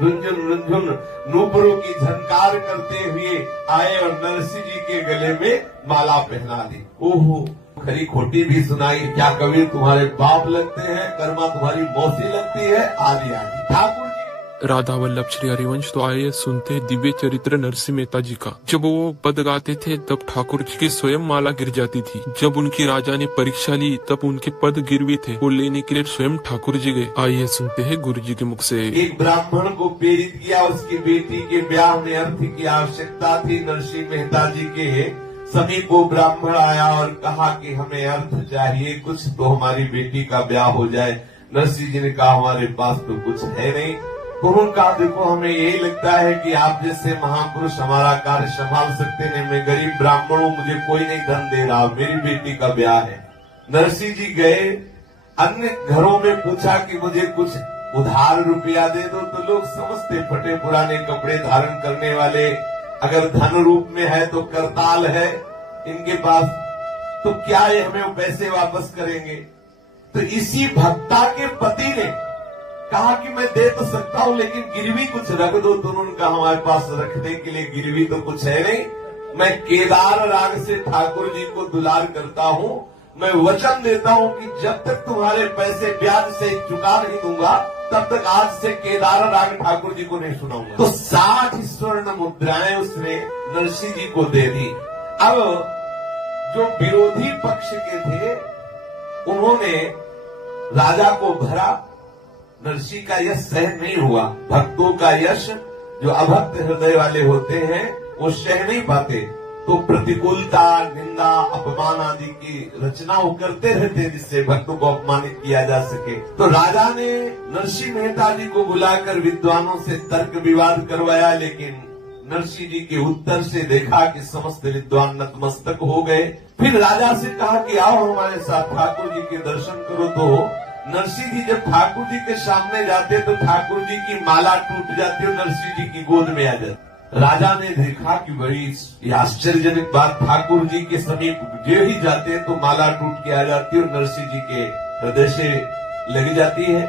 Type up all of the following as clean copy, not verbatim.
रुंझुन रुंझुन नूपुरों की झनकार करते हुए आए और नरसिंह जी के गले में माला पहना दी। ओहो, खरी खोटी भी सुनाई, क्या कबीर तुम्हारे बाप लगते हैं, कर्मा तुम्हारी मौसी लगती है, आदि आदि। ठाकुर राधा वल्लभ श्री हरिवंश तो आइए सुनते दिव्य चरित्र नरसिंह मेहता जी का। जब वो पद गाते थे तब ठाकुर जी की स्वयं माला गिर जाती थी। जब उनकी राजा ने परीक्षा ली तब उनके पद गिरवी थे, वो लेने के लिए स्वयं ठाकुर जी गए। आइए सुनते हैं गुरु जी के मुख से। एक ब्राह्मण को प्रेरित किया, उसकी बेटी के ब्याह में अर्थ की आवश्यकता थी। नरसिंह मेहता जी के समीप वो ब्राह्मण आया और कहा कि हमें अर्थ चाहिए, कुछ तो हमारी बेटी का ब्याह हो जाए। नरसिंह जी ने कहा हमारे पास तो कुछ है नहीं। तो उन्होंने कहा देखो हमें यही लगता है कि आप जैसे महापुरुष हमारा कार्य संभाल सकते हैं, मैं गरीब ब्राह्मण हूँ, मुझे कोई नहीं धन दे रहा, मेरी बेटी का ब्याह है। नरसिंह जी गए, अन्य घरों में पूछा कि मुझे कुछ उधार रुपया दे दो, तो लोग समझते फटे पुराने कपड़े धारण करने वाले, अगर धन रूप में है तो करताल है इनके पास, तो क्या ये हमें वो पैसे वापस करेंगे। तो इसी भक्ता के पति ने कहा कि मैं दे तो सकता हूं लेकिन गिरवी कुछ रख दो। तो उन्होंने कहा हमारे पास रखने के लिए गिरवी तो कुछ है नहीं, मैं केदार राग से ठाकुर जी को दुलार करता हूं, मैं वचन देता हूं कि जब तक तुम्हारे पैसे ब्याज से चुका नहीं दूंगा तब तक आज से केदार राग ठाकुर जी को नहीं सुनाऊंगा। तो 60 स्वर्ण मुद्राएं उसने नरसिंह जी को दे दी। अब जो विरोधी पक्ष के थे उन्होंने राजा को भरा, नरसिंह का यश सहन नहीं हुआ। भक्तों का यश जो अभक्त हृदय वाले होते हैं वो सह नहीं पाते, तो प्रतिकूलता, निंदा, अपमान आदि की रचना वो करते रहते जिससे भक्तों को अपमानित किया जा सके। तो राजा ने नरसिंह मेहता जी को बुलाकर विद्वानों से तर्क विवाद करवाया, लेकिन नरसिंह जी के उत्तर से देखा कि समस्त विद्वान नतमस्तक हो गए। फिर राजा से कहा कि आओ हमारे साथ ठाकुर जी के दर्शन करो। तो नरसिंह जी जब ठाकुर जी के सामने जाते तो ठाकुर जी की माला टूट जाती और नरसिंह जी की गोद में आ जाती। राजा ने देखा कि बड़ी आश्चर्यजनक बात, ठाकुर जी के समीप जो ही जाते हैं तो माला टूट के आ जाती है और नरसिंह जी के हृदय से लग जाती है।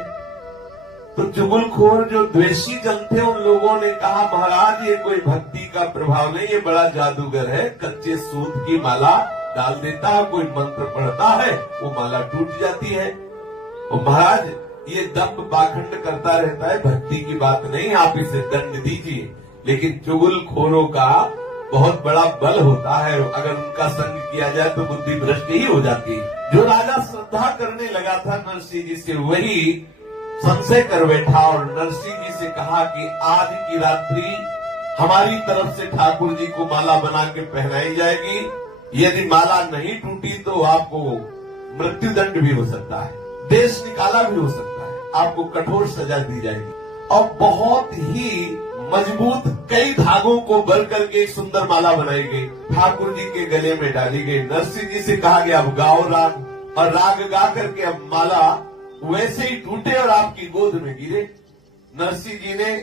तो चुगलखोर जो द्वेषी जन थे उन लोगों ने कहा महाराज ये कोई भक्ति का प्रभाव नहीं, ये बड़ा जादूगर है, कच्चे सूत की माला डाल देता है, कोई मंत्र पढ़ता है वो माला टूट जाती है। और महाराज ये दंभ पाखंड करता रहता है, भक्ति की बात नहीं, आप इसे दंड दीजिए। लेकिन चुगलखोरों का बहुत बड़ा बल होता है, अगर उनका संग किया जाए तो बुद्धि भ्रष्ट ही हो जाती है। जो राजा श्रद्धा करने लगा था नरसिंह जी से वही संशय कर बैठा और नरसिंह जी से कहा कि आज की रात्रि हमारी तरफ से ठाकुर जी को माला बना के पहनाई जाएगी, यदि माला नहीं टूटी तो आपको मृत्युदंड भी हो सकता है, देश निकाला भी हो सकता है, आपको कठोर सजा दी जाएगी। और बहुत ही मजबूत कई धागों को भर करके एक सुंदर माला बनाई गई, ठाकुर जी के गले में डाली गई। नरसिंह जी से कहा गया अब गाओ राग, और राग गा करके अब माला वैसे ही टूटे और आपकी गोद में गिरे। नरसिंह जी ने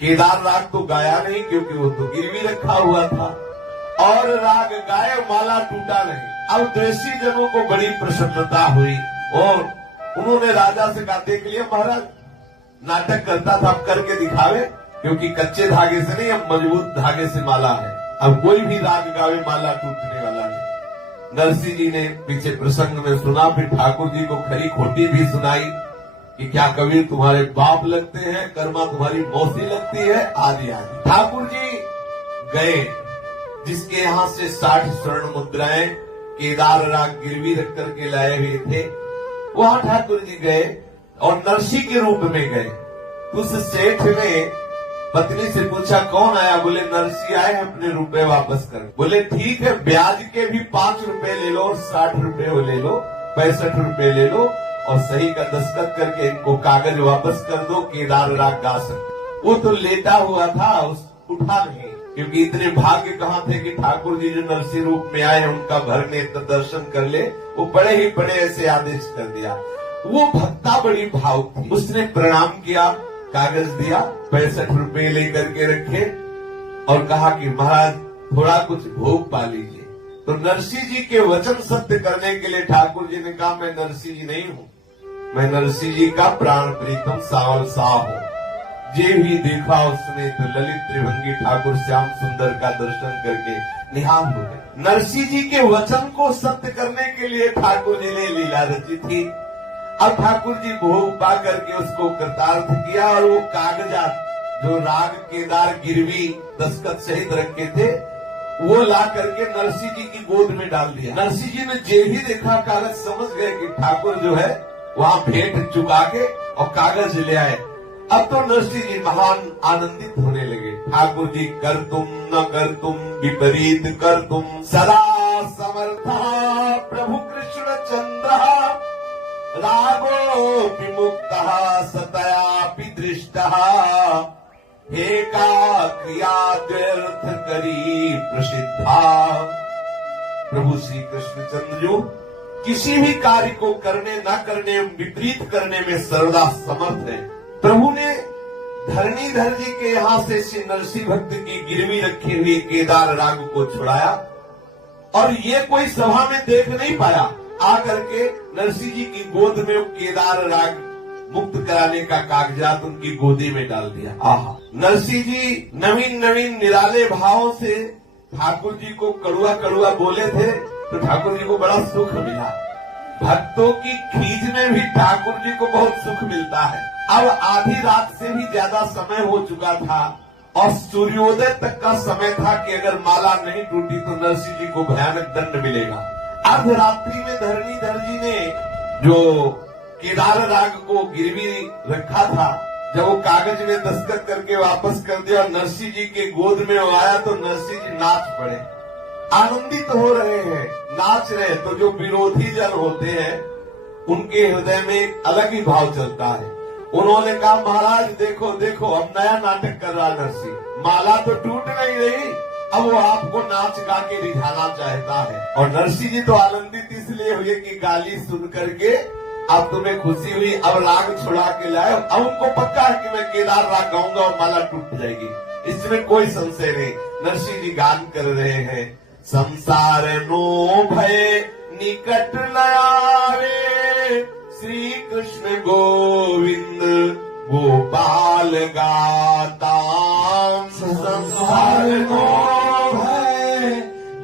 केदार राग तो गाया नहीं क्योंकि वो तो गिरवी रखा हुआ था, और राग गाए माला टूटा नहीं। अब द्वेषी जनों को बड़ी प्रसन्नता हुई और उन्होंने राजा से कहा देख लिया महाराज नाटक करता था, अब करके दिखावे, क्योंकि कच्चे धागे से नहीं अब मजबूत धागे से माला है, अब कोई भी राग गावे माला टूटने वाला नहीं। नरसिंह जी ने पीछे प्रसंग में सुना, फिर ठाकुर जी को खरी खोटी भी सुनाई कि क्या कबीर तुम्हारे बाप लगते हैं, कर्मा तुम्हारी मौसी लगती है, आदि आदि। ठाकुर जी गए, जिसके यहाँ से 60 स्वर्ण मुद्राएं केदार राग गिरवी रख करके लाए हुए थे, वहां ठाकुर जी गए और नरसिंह के रूप में गए। उस सेठ ने पत्नी से पूछा कौन आया, बोले नरसिंह आए हैं, अपने रुपए वापस कर। बोले ठीक है, ब्याज के भी 5 रुपए ले लो और 60 रुपए वो ले लो, 65 रुपए ले लो और सही का दस्तखत करके इनको कागज वापस कर दो, केदार राग गा सकते। वो तो लेटा हुआ था, उठा नहीं, क्योंकि इतने भाग्य कहाँ थे कि ठाकुर जी जो नरसिंह रूप में आए उनका भर नेत्र दर्शन कर ले, वो बड़े ही बड़े ऐसे आदेश कर दिया। वो भक्ता बड़ी भावुक थी, उसने प्रणाम किया, कागज दिया, 65 रुपए लेकर के रखे और कहा कि महाराज थोड़ा कुछ भोग पा लीजिए। तो नरसिंह जी के वचन सत्य करने के लिए ठाकुर जी ने कहा मैं नरसिंह जी नहीं हूँ, मैं नरसिंह जी का प्राण प्रीतम सावल साह हूँ, जे भी देखा उसने तो ललित त्रिभंगी ठाकुर श्याम सुंदर का दर्शन करके निहाल हो गए। नरसिंह जी के वचन को सत्य करने के लिए ठाकुर जी ने लीला रची थी। अब ठाकुर जी भोग पा करके उसको कृतार्थ किया और वो कागजात जो राग केदार गिरवी दस्तखत सहित रखे थे वो ला करके नरसिंह जी की गोद में डाल दिया। नरसिंह जी ने जे ही देखा कागज समझ गए कि ठाकुर जो है वहां भेंट चुका के और कागज ले आए। अब तो नरसिंह जी महान आनंदित होने लगे। ठाकुर जी कर तुम न कर तुम विपरीत कर तुम सदा समर्था प्रभु कृष्ण चंद्र रागो विमुक्त सतयापि दृष्ट एका क्रिया व्यर्थ करी प्रसिद्धा। प्रभु श्री कृष्णचंद्र जो किसी भी कार्य को करने न करने विपरीत करने में सर्वदा समर्थ है। प्रभु ने धरणीधर जी के यहाँ से श्री नरसिंह भक्त की गिरवी रखी हुई केदार राग को छुड़ाया और ये कोई सभा में देख नहीं पाया। आकर के नरसिंह जी की गोद में केदार राग मुक्त कराने का कागजात उनकी गोदी में डाल दिया। आहा, नरसिंह जी नवीन नवीन निराले भावों से ठाकुर जी को कड़ुआ कड़ुआ बोले थे तो ठाकुर जी को बड़ा सुख मिला। भक्तों की खींच में भी ठाकुर जी को बहुत सुख मिलता है। अब आधी रात से भी ज्यादा समय हो चुका था और सूर्योदय तक का समय था कि अगर माला नहीं टूटी तो नरसिंह जी को भयानक दंड मिलेगा। अर्धरात्रि में धरणीधर जी ने जो केदार राग को गिरवी रखा था जब वो कागज में दस्तखत करके वापस कर दिया और नरसिंह जी के गोद में वो आया तो नरसिंह जी नाच पड़े, आनंदित हो रहे हैं, नाच रहे। तो जो विरोधी जन होते हैं उनके हृदय में एक अलग ही भाव चलता है। उन्होंने कहा महाराज देखो देखो अब नया नाटक कर रहा नरसिंह, माला तो टूट नहीं रही, अब वो आपको नाच गा के रिझाना चाहता है। और नरसिंह जी तो आनंदित इसलिए हुए कि गाली सुन करके अब तुम्हें खुशी हुई, अब राग छुड़ा के लाए। अब उनको पक्का है कि मैं केदार राग गाऊंगा और माला टूट जाएगी, इसमें कोई संशय नहीं। नरसिंह जी गान कर रहे हैं संसार नो भय निकट न आवे श्री कृष्ण गोविंद गोपाल गाता। संसार नो भय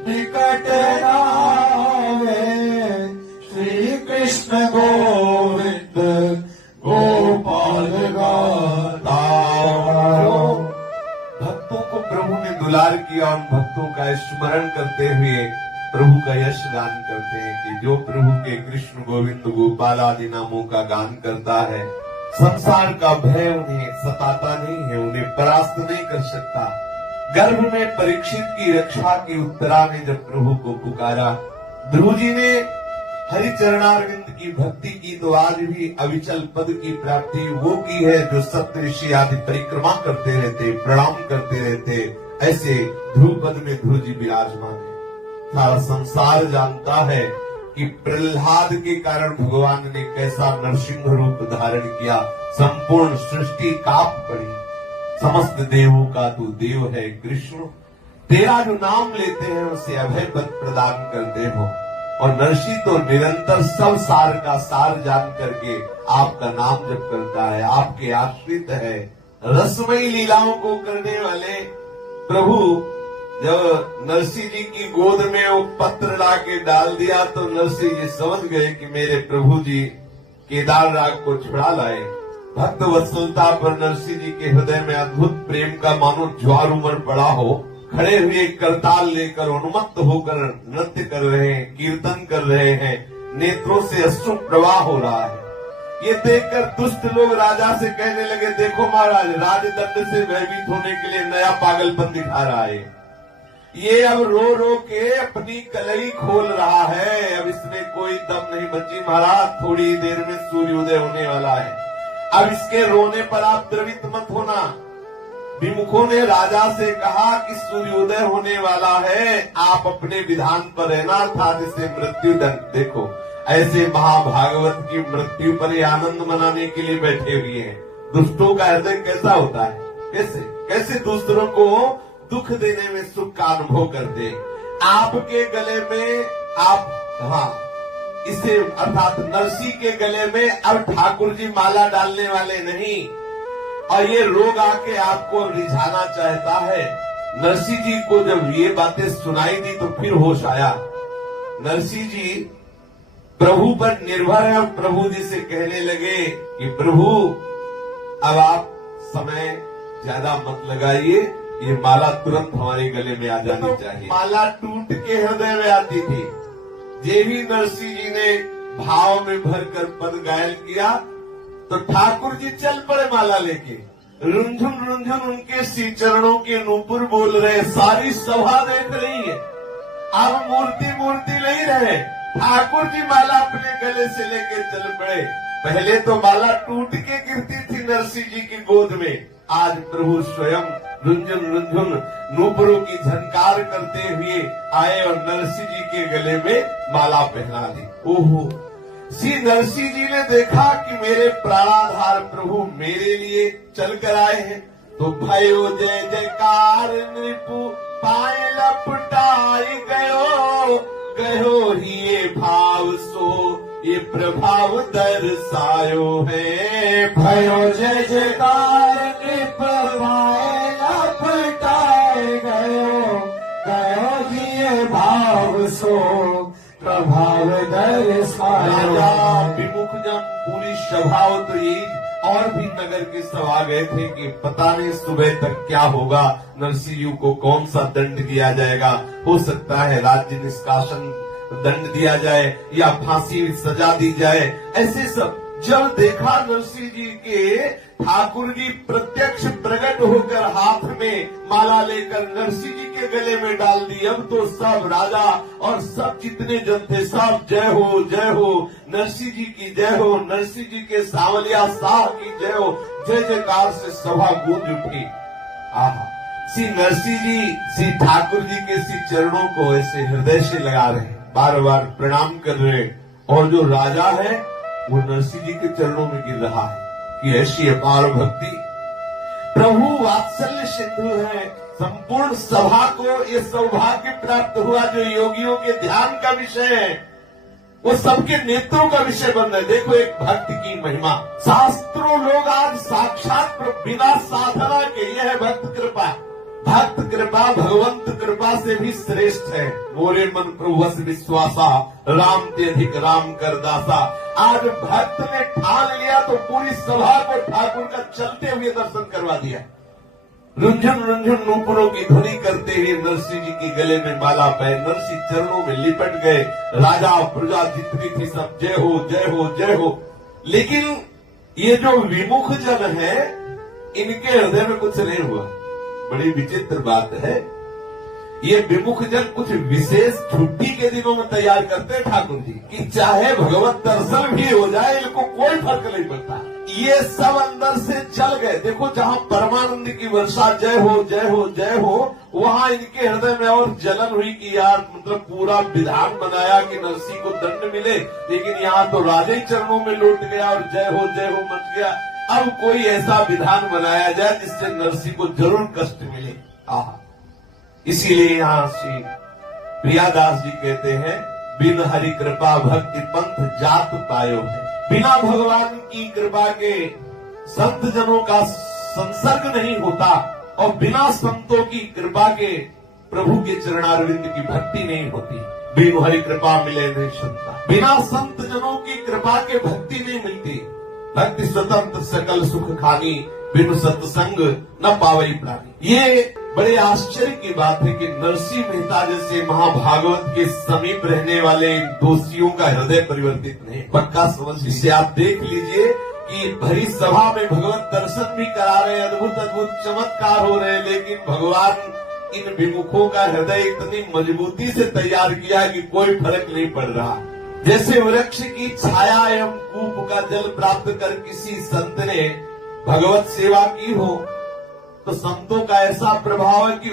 निकट न आवे श्री कृष्ण गोविंद गोपाल गाता। भक्तों को प्रभु ने दुलार किया और भक्तों का स्मरण करते हुए प्रभु का यश गान करते हैं कि जो प्रभु के कृष्ण गोविंद गोपाल आदि नामों का गान करता है संसार का भय उन्हें सताता नहीं है, उन्हें परास्त नहीं कर सकता। गर्भ में परीक्षित की रक्षा की उत्तरा ने जब प्रभु को पुकारा, ध्रुव जी ने हरिचरणारविंद की भक्ति की तो आज भी अविचल पद की प्राप्ति वो की है जो सप्त ऋषि आदि परिक्रमा करते रहते, प्रणाम करते रहते। ऐसे ध्रुव पद में ध्रुव जी विराजमान है। सारा संसार जानता है कि प्रहलाद के कारण भगवान ने कैसा नरसिंह रूप धारण किया, संपूर्ण सृष्टि कांप पड़ी। समस्त देवों का तू देव है कृष्ण, तेरा जो नाम लेते हैं उसे अभय पद प्रदान करते हो। और नरसिंह तो निरंतर सब सार का सार जान करके आपका नाम जप करता है, आपके आश्रित है। रसमयी लीलाओं को करने वाले प्रभु जब नरसिंह जी की गोद में वो पत्र ला के डाल दिया तो नरसिंह जी समझ गए कि मेरे प्रभु जी केदार राग को छुड़ा लाए। भक्त वत्सलता पर नरसिंह जी के हृदय में अद्भुत प्रेम का मानो ज्वार उमड़ पड़ा हो। खड़े हुए करताल लेकर उन्मत्त होकर नृत्य कर रहे हैं, कीर्तन कर रहे हैं, नेत्रों से अश्रु प्रवाह हो रहा है। ये देखकर दुष्ट लोग राजा से कहने लगे, देखो महाराज राजदंड से भयभीत होने के लिए नया पागलपन दिखा रहा है। ये अब रो रो के अपनी कलई खोल रहा है, अब इसमें कोई दम नहीं बची महाराज, थोड़ी देर में सूर्योदय होने वाला है। अब इसके रोने पर आप द्रवित मत होना। विमुखों ने राजा से कहा कि सूर्योदय होने वाला है, आप अपने विधान पर रहना था जिसे मृत्यु दंड। देखो ऐसे महाभागवत की मृत्यु पर आनंद मनाने के लिए बैठे हुए हैं। दुष्टों का हृदय कैसा होता है, कैसे कैसे दूसरों को दुख देने में सुख का अनुभव करते। आपके गले में आप इसे अर्थात नरसिंह के गले में अब ठाकुर जी माला डालने वाले नहीं, और ये रोग आके आपको रिझाना चाहता है। नरसिंह जी को जब ये बातें सुनाई दी तो फिर होश आया। नरसिंह जी प्रभु पर निर्भर है और प्रभु जी से कहने लगे कि प्रभु अब आप समय ज्यादा मत लगाइए, ये माला तुरंत हमारे गले में आ जानी चाहिए। माला टूट के हृदय में आती थी। जे भी नरसिंह जी ने भाव में भरकर पद गायन किया तो ठाकुर जी चल पड़े माला लेके। रुंझुन रुंझुन उनके श्री चरणों के नूपुर बोल रहे, सारी सभा देख रही है। अब मूर्ति मूर्ति नहीं रहे, ठाकुर जी माला अपने गले से लेके चल पड़े। पहले तो माला टूट के गिरती थी नरसिंह जी की गोद में, आज प्रभु स्वयं रुंझुन रुंझुन नूपुरों की झनकार करते हुए आए और नरसिंह जी के गले में माला पहना दी। ओहो, श्री नरसिंह जी ने देखा कि मेरे प्राणाधार प्रभु मेरे लिए चल कर आए हैं, तो भयो जय जयकार नृपु पाए लपटाई गयो, गयो ही ये भाव सो ये प्रभाव दर्शायो है। भयो जय जयकार नृप पाए लपटाए गयो, गयो ही ये भाव सो प्रभाव दर्शायो। राजा विमुख जब पूरी सभा तो यही और भी नगर के सब आ गए थे कि पता नहीं सुबह तक क्या होगा, नरसिंह जी को कौन सा दंड दिया जाएगा। हो सकता है राज्य निष्कासन दंड दिया जाए या फांसी सजा दी जाए। ऐसे सब जब देखा नरसिंह जी के ठाकुर जी प्रत्यक्ष प्रकट होकर हाथ में माला लेकर नरसिंह जी के गले में डाल दी, अब तो सब राजा और सब जितने जन थे सब जय हो नरसिंह जी की जय हो, नरसिंह जी के सांवलिया शाह की जय हो, जय जयकार से सभा गूंज उठी। आहा, श्री नरसिंह जी श्री ठाकुर जी के श्री चरणों को ऐसे हृदय से लगा रहे, बार बार प्रणाम कर रहे, और जो राजा है वो नरसिंह जी के चरणों में गिर रहा है कि ऐसी अपार भक्ति। प्रभु वात्सल्य सिंधु है, संपूर्ण सभा को ये सौभाग्य प्राप्त हुआ जो योगियों के ध्यान का विषय है, वो सबके नेत्रों का विषय बन रहा है। देखो एक भक्त की महिमा, शास्त्रों लोग आज साक्षात बिना साधना के, यह है भक्त कृपा। भक्त कृपा भगवंत कृपा से भी श्रेष्ठ है। मोरे मन प्रभु विश्वासा, राम ते अधिक राम कर दासा। आज भक्त ने ठान लिया तो पूरी सभा को ठाकुर का चलते हुए दर्शन करवा दिया। रुंझुन रुंझुन नूपुरों की ध्वनि करते हुए नरसिंह जी के गले में माला पहन नरसिंह चरणों में लिपट गए। राजा प्रजा जितनी थी सब जय हो जय हो जय हो। लेकिन ये जो विमुख जन है इनके हृदय में कुछ नहीं हुआ। बड़ी विचित्र बात है, ये विमुख जन कुछ विशेष छुट्टी के दिनों में तैयार करते हैं ठाकुर जी कि चाहे भगवत दर्शन भी हो जाए इनको कोई फर्क नहीं पड़ता। ये सब अंदर से चल गए। देखो जहाँ परमानंद की वर्षा जय हो जय हो जय हो, वहाँ इनके हृदय में और जलन हुई कि यार मतलब पूरा विधान बनाया कि नरसिंह को दंड मिले, लेकिन यहाँ तो राजा ही चरणों में लौट गया और जय हो मच गया। अब कोई ऐसा विधान बनाया जाए जिससे नरसिंह को जरूर कष्ट मिले। इसीलिए यहाँ श्री प्रियादास जी कहते हैं, बिन हरि कृपा भक्ति पंथ जात पायो है। बिना भगवान की कृपा के संत जनों का संसर्ग नहीं होता और बिना संतों की कृपा के प्रभु के चरणारविंद की भक्ति नहीं होती। बिन हरि कृपा मिले नहीं संता, बिना संत जनों की कृपा के भक्ति नहीं मिलती। भक्ति स्वतंत्र सकल सुख खानी, बिनु सत्संग न पावई प्राणी। ये बड़े आश्चर्य की बात है कि नरसिंह मेहता जैसे महाभागवत के समीप रहने वाले दोषियों का हृदय परिवर्तित नहीं। पक्का समझ, इसे आप देख लीजिए कि भरी सभा में भगवत दर्शन भी करा रहे, अद्भुत अद्भुत चमत्कार हो रहे, लेकिन भगवान इन विमुखों का हृदय इतनी मजबूती से तैयार किया कि कोई फर्क नहीं पड़ रहा। जैसे वृक्ष की छाया एवं कूप का जल प्राप्त कर किसी संत ने भगवत सेवा की हो, तो संतों का ऐसा प्रभाव है कि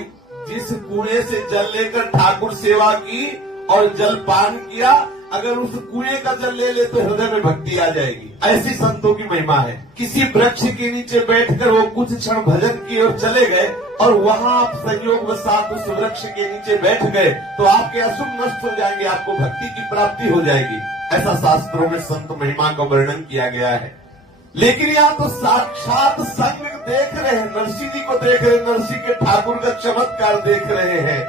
जिस कुएं से जल लेकर ठाकुर सेवा की और जल पान किया, अगर उस कुएं का जल ले ले तो हृदय में भक्ति आ जाएगी। ऐसी संतों की महिमा है। किसी वृक्ष के नीचे बैठकर वो कुछ क्षण भजन किए और चले गए, और वहां आप संयोगवशात उस वृक्ष के नीचे बैठ गए तो आपके अशुभ नष्ट हो जाएंगे, आपको भक्ति की प्राप्ति हो जाएगी। ऐसा शास्त्रों में संत महिमा का वर्णन किया गया है। लेकिन यहाँ तो साक्षात संग देख रहे हैं, नरसिंह जी को देख रहे हैं, नरसिंह के ठाकुर का चमत्कार देख रहे हैं,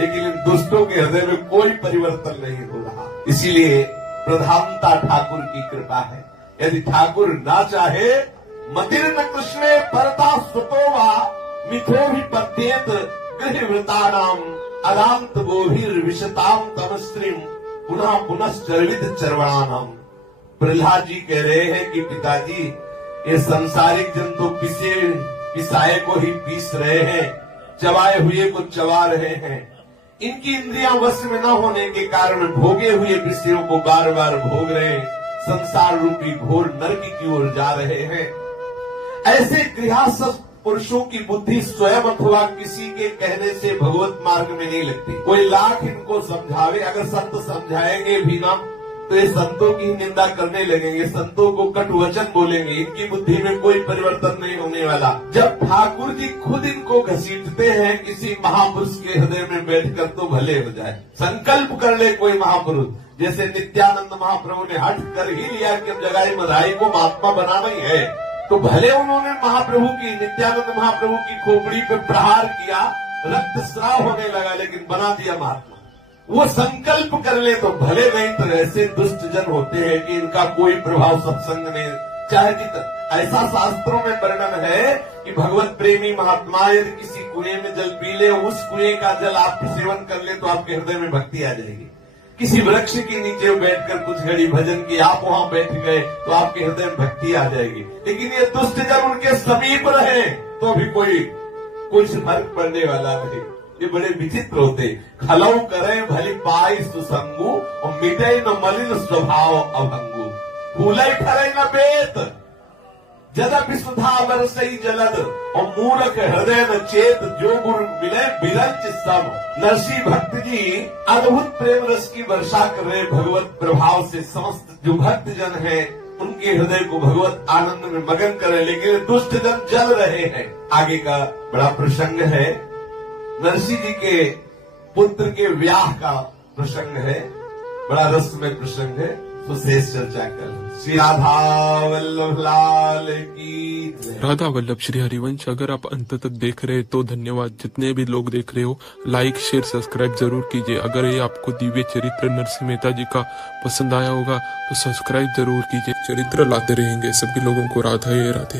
लेकिन इन दुष्टों के हृदय में कोई परिवर्तन नहीं हो रहा। इसीलिए प्रधानता ठाकुर की कृपा है। यदि ठाकुर ना चाहे, मतिर्न कृष्णे परता स्वतोवा मिथो भी पद्येत गृहवृतानाम अलांत गोभीर विशताम तमस्त्रीम पुनः पुनश्चर्वित चरवणानाम। प्रहलाद जी कह रहे हैं कि पिताजी, ये सांसारिक जन तो पिसाए को ही पीस रहे हैं, चबाए हुए को चबा रहे हैं। इनकी इंद्रियां वश में न होने के कारण भोगे हुए विषयों को बार बार भोग रहे हैं, संसार रूपी घोर नरक की ओर जा रहे हैं। ऐसे गृहस्थ पुरुषों की बुद्धि स्वयं अथवा किसी के कहने से भगवत मार्ग में नहीं लगती। कोई लाख इनको समझावे, अगर संत समझाएंगे भी ना तो ये संतों की निंदा करने लगेंगे, संतों को कटु वचन बोलेंगे, इनकी बुद्धि में कोई परिवर्तन नहीं होने वाला। जब ठाकुर जी खुद इनको घसीटते हैं किसी महापुरुष के हृदय में बैठकर तो भले हो जाए। संकल्प कर ले कोई महापुरुष, जैसे नित्यानंद महाप्रभु ने हट कर ही लिया कि अब जगाई मधाई को महात्मा बनाना ही है, तो भले उन्होंने महाप्रभु की, नित्यानंद महाप्रभु की खोपड़ी पे प्रहार किया, रक्तस्राव होने लगा, लेकिन बना दिया महात्मा। वो संकल्प कर ले तो भले, नहीं तो ऐसे दुष्ट जन होते हैं कि इनका कोई प्रभाव सत्संग नहीं। चाहे ऐसा शास्त्रों में वर्णन है कि भगवत प्रेमी महात्मा यदि किसी कुएं में जल पी ले, उस कुएं का जल आप सेवन कर ले तो आपके हृदय में भक्ति आ जाएगी। किसी वृक्ष के नीचे बैठकर कुछ घड़ी भजन की, आप वहां बैठ गए तो आपके हृदय में भक्ति आ जाएगी। लेकिन ये दुष्ट जन उनके समीप रहे तो भी कोई कुछ फर्क पड़ने वाला नहीं। ये बड़े विचित्र होते। खलऊ करे भली पाई सुसंगु और मिटे न मलिन स्वभाव अभंगु। फूले ठरे न बेत जदपि सुधा बरसई जलद और मूर्ख हृदय न चेत। जो गुरु मिले बिरंच सब। नरसिंह भक्त जी अद्भुत प्रेम रस की वर्षा कर रहे भगवत प्रभाव से। समस्त जो भक्त जन है उनके हृदय को भगवत आनंद में मगन करे, लेकिन दुष्ट जन जल रहे हैं। आगे का बड़ा प्रसंग है, नरसिंह जी के पुत्र के ब्याह का प्रसंग है, बड़ा रसमय प्रसंग है, तो शेष चर्चा कर। श्री राधा वल्लभ लाल की जय। राधा वल्लभ श्री हरिवंश अगर आप अंत तक देख रहे तो धन्यवाद। जितने भी लोग देख रहे हो, लाइक शेयर सब्सक्राइब जरूर कीजिए। अगर ये आपको दिव्य चरित्र नरसिंह मेहता जी का पसंद आया होगा तो सब्सक्राइब जरूर कीजिए। चरित्र लाते रहेंगे। सभी लोगों को राधा ये राधे।